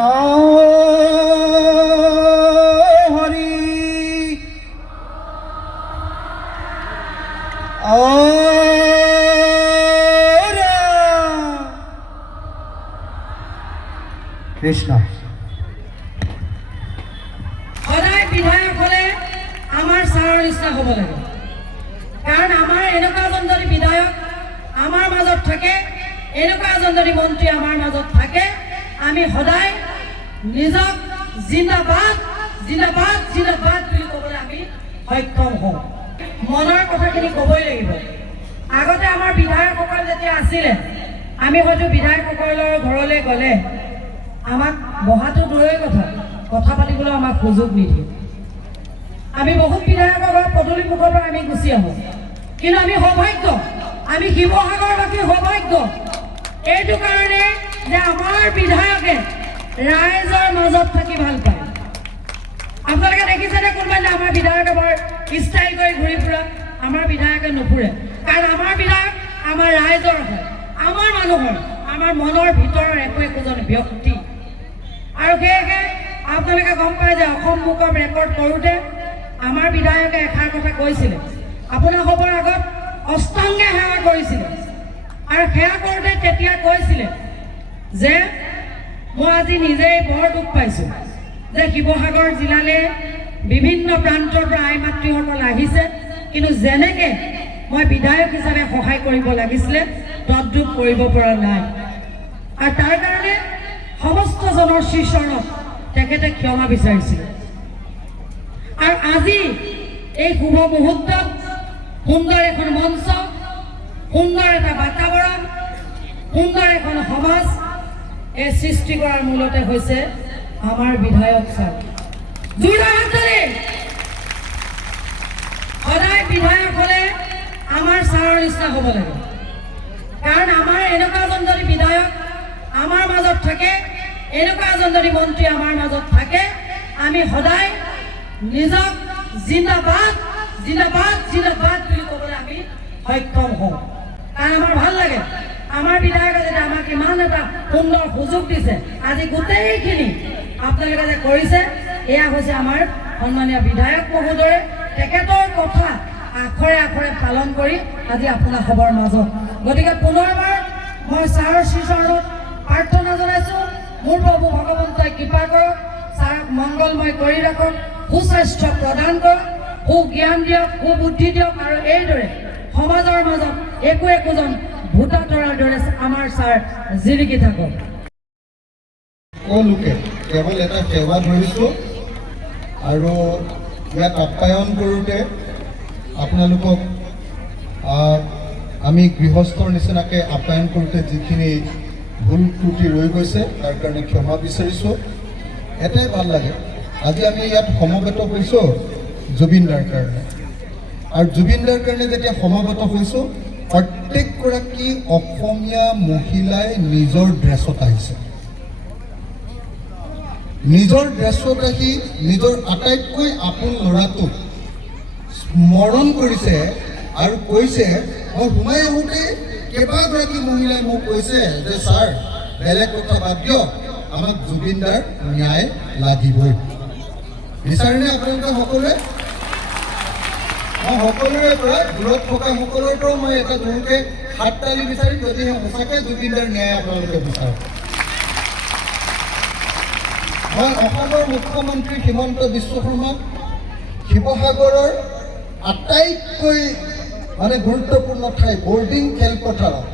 হৰি কৃষ্ণ। সদায় বিধায়ক হলে আমাৰ ছাৰৰ নিচিনা হ'ব লাগে, কাৰণ আমাৰ এনেকুৱা এজন যদি বিধায়ক আমাৰ মাজত থাকে, এনেকুৱা এজন যদি মন্ত্ৰী আমাৰ মাজত থাকে, আমি সদায় নিজক জিন্দাবাদ জিন্দাবাদ জিন্দাবাদ বুলি ক'বলৈ আমি সক্ষম হওঁ। মনৰ কথাখিনি ক'বই লাগিব। আগতে আমাৰ বিধায়কসকল যেতিয়া আছিলে, আমি হয়তো বিধায়কসকলৰ ঘৰলৈ গ'লে আমাক বহাটো দূৰৰে কথা পাতিবলৈ আমাক সুযোগ নিদিয়ে। আমি বহুত বিধায়কৰ ঘৰত পদূলি মুখৰ পৰা আমি গুচি আহোঁ, কিন্তু আমি সৌভাগ্য, আমি শিৱসাগৰবাসী সৌভাগ্য এইটো কাৰণে যে আমাৰ বিধায়কে ৰাইজৰ মাজত থাকি ভাল পায়। আপোনালোকে দেখিছেনে কোনোবাই আমাৰ বিধায়কে বৰ ষ্টাইল কৰি ঘূৰি ফুৰা? আমাৰ বিধায়কে নুফুৰে, কাৰণ আমাৰ বিধায়ক আমাৰ ৰাইজৰ হয়, আমাৰ মানুহৰ, আমাৰ মনৰ ভিতৰৰ একোজন ব্যক্তি। আৰু সেয়েহে আপোনালোকে গম পায় যে অসম মুকম ৰেকৰ্ড কৰোঁতে আমাৰ বিধায়কে এষাৰ কথা কৈছিলে, আপোনাৰ সবৰ আগত অষ্টাংগে সেৱা কৰিছিলে, আৰু সেৱা কৰোঁতে তেতিয়া কৈছিলে যে মই আজি নিজেই বৰ দুখ পাইছোঁ যে শিৱসাগৰ জিলালৈ বিভিন্ন প্ৰান্তৰ পৰা আই মাতৃসকল আহিছে, কিন্তু যেনেকৈ মই বিধায়ক হিচাপে সহায় কৰিব লাগিছিলে তদ্ৰূপ কৰিব পৰা নাই। আৰু তাৰ কাৰণে সমস্ত জনৰ শ্ৰীচৰণত তেখেতে ক্ষমা বিচাৰিছিল। আৰু আজি এই শুভ মুহূৰ্তত সুন্দৰ এখন মঞ্চ, সুন্দৰ এটা বাতাবৰণ, সুন্দৰ এখন সমাজ এই সৃষ্টি কৰাৰ মূলতে হৈছে আমাৰ বিধায়ক ছাৰ। সদায় বিধায়ক হলে আমাৰ ছাৰৰ নিচিনা হ'ব লাগে, কাৰণ আমাৰ এনেকুৱা এজন যদি বিধায়ক আমাৰ মাজত থাকে, এনেকুৱা এজন যদি মন্ত্ৰী আমাৰ মাজত থাকে, আমি সদায় নিজক জিন্দাবাদ জিন্দাবাদ জিন্দাবাদ বুলি ক'বলৈ আমি সক্ষম হওঁ। কাৰণ আমাৰ ভাল লাগে, আমাৰ বিধায়কে যেতিয়া আমাক ইমান এটা সুন্দৰ সুযোগ দিছে, আজি গোটেইখিনি আপোনালোকে যে কৰিছে, এয়া হৈছে আমাৰ সন্মানীয় বিধায়ক মহোদয়ে তেখেতৰ কথা আখৰে আখৰে পালন কৰি আজি আপোনাৰ সবৰ মাজত। গতিকে পুনৰবাৰ মই ছাৰৰ শ্ৰীচৰণত প্ৰাৰ্থনা জনাইছোঁ, মোৰ প্ৰভু ভগৱন্তই কৃপা কৰক, ছাৰক মংগলময় কৰি ৰাখক, সুস্বাস্থ্য প্ৰদান কৰক, সুজ্ঞান দিয়ক, সুবুদ্ধি দিয়ক, আৰু এইদৰে সমাজৰ মাজত একোজন ভূটা তৰাৰ দৰে আমাৰ ছাৰ জিলিকি থাকক। সকলোকে কেৱল এটা সেৱা ধৰিছোঁ, আৰু ইয়াত আপ্যায়ন কৰোঁতে আপোনালোকক আমি গৃহস্থৰ নিচিনাকৈ আপ্যায়ন কৰোঁতে যিখিনি ভুল ত্ৰুটি ৰৈ গৈছে তাৰ কাৰণে ক্ষমা বিচাৰিছোঁ। এটাই ভাল লাগে, আজি আমি ইয়াত সমবেত হৈছোঁ জুবিন দাৰ কাৰণে, আৰু জুবিন দাৰ কাৰণে যেতিয়া সমবেত হৈছোঁ, প্ৰত্যেকগৰাকী অসমীয়া মহিলাই নিজৰ ড্ৰেছত আহিছে, নিজৰ ড্ৰেছত আহি নিজৰ আটাইতকৈ আপোন ল'ৰাটোক স্মৰণ কৰিছে আৰু কৈছে, মই সোমাই আহোঁতে কেইবাগৰাকী মহিলাই মোক কৈছে যে ছাৰ বেলেগ কথা বাদ দিয়ক, আমাক জুবিন দাৰ ন্যায় লাগিবই। বিচাৰেনে আপোনালোকে সকলোৱে? মই সকলোৰে পৰা, দূৰত থকা সকলোৰে পৰাও মই এটা জোৰকৈ হাত তালি বিচাৰিম যদিহে সঁচাকৈ জুবিন দাৰ ন্যায় আপোনালোকে বিচাৰে। মই অসমৰ মুখ্যমন্ত্ৰী হিমন্ত বিশ্ব শৰ্মাক শিৱসাগৰৰ আটাইতকৈ গুৰুত্বপূৰ্ণ ঠাই বৰ্ডিং খেলপথাৰত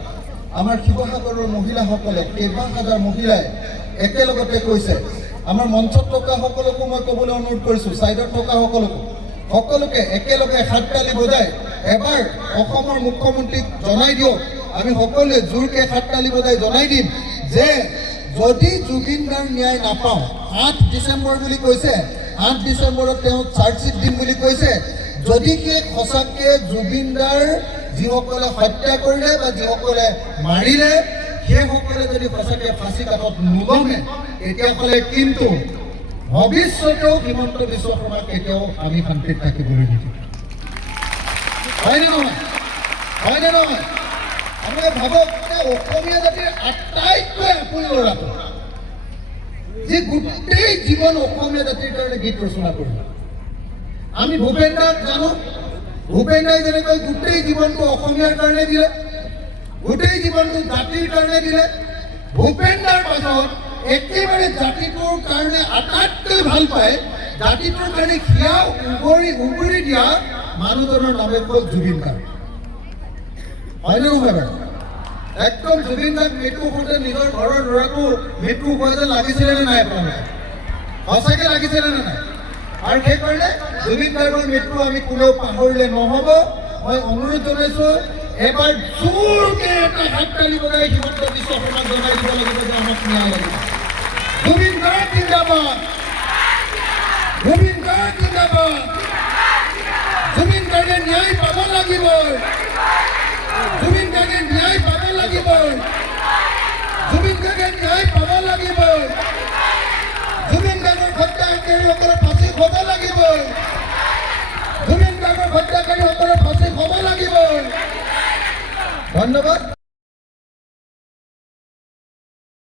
আমাৰ শিৱসাগৰৰ মহিলাসকলে, কেইবা হাজাৰ মহিলাই একেলগতে কৈছে, আমাৰ মঞ্চত থকা সকলোকো মই ক'বলৈ অনুৰোধ কৰিছোঁ, ছাইডত থকা সকলোকে একেলগে হাত তালি বজাই এবাৰ অসমৰ মুখ্যমন্ত্ৰীক জনাই দিয়ক, আমি সকলোৱে জোৰকৈ হাত তালি বজাই জনাই দিম যে যদি জুবিন দাৰ ন্যায় নাপাওঁ, 8 ডিচেম্বৰ বুলি কৈছে, 8 ডিচেম্বৰত তেওঁ চাৰ্জশ্বিট দিম বুলি কৈছে, যদি সেই সঁচাকৈ জুবিন দাৰ যিসকলে হত্যা কৰিলে বা যিসকলে মাৰিলে সেইসকলে যদি সঁচাকৈ ফাঁচী কাঠত নোলমে, তেতিয়াহ'লে কিন্তু ভৱিষ্যতেও হিমন্ত বিশ্ব শৰ্মাক কেতিয়াও আমি শান্তিত থাকিবলৈ নিদিওঁ। হয়নে নহয়? হয়নে নহয়? আপোনালোকে ভাবক, অসমীয়া জাতিৰ আটাইতকৈ আপোন ল'ৰাটো যে গোটেই জীৱন অসমীয়া জাতিৰ কাৰণে গীত ৰচনা কৰিলে। আমি ভূপেন দাক জানো, ভূপেন দাই যেনেকৈ গোটেই জীৱনটো অসমীয়াৰ কাৰণে দিলে, গোটেই জীৱনটো জাতিৰ কাৰণে দিলে। ভূপেন দাৰ পাছত একেবাৰে জাতিটোৰ কাৰণে আটাইতকৈ ভাল পায়, জাতিটোৰ কাৰণে হিয়া উগৰি দিয়া মানুহজনৰ নামে হ'ল জুবিন গাৰ্গ। হয়নে নহয় বাৰু? একদম জুবিন গাৰ্গ মৃত্যু হওঁতে নিজৰ ঘৰৰ ল'ৰাটো মৃত্যু হোৱা যেন লাগিছিলে নে নাই আপোনালোকে? সঁচাকৈ লাগিছিলে নে নাই? আৰু সেইকাৰণে জুবিন গাৰ্গৰ মৃত্যু আমি কোনেও পাহৰিলে নহ'ব। মই অনুৰোধ জনাইছোঁ, এবাৰ জোৰকৈ এটা হাততালি বজাই হিমন্ত বিশ্ব শৰ্মাক জনাই দিব লাগিব যে আমাক ন্যায় লাগিব। জুবিন গাৰ্গ জিন্দাবাদ, জুবিন গাৰ্গ জিন্দাবাদ। জুবিন গাৰ্গে ন্যায় পাব লাগিবই, জুবিন গাৰ্গে ন্যায় পাব লাগিবই, জুবিন গাৰ্গে ন্যায় পাব লাগিবই। জুবিন গাৰ্গৰ হত্যাকাৰীসকলৰ ফাঁচি হ'ব লাগিবই, জুবিন গাৰ্গৰ হত্যাকাৰীসকলৰ ফাঁচি হ'ব লাগিবই। ধন্যবাদ।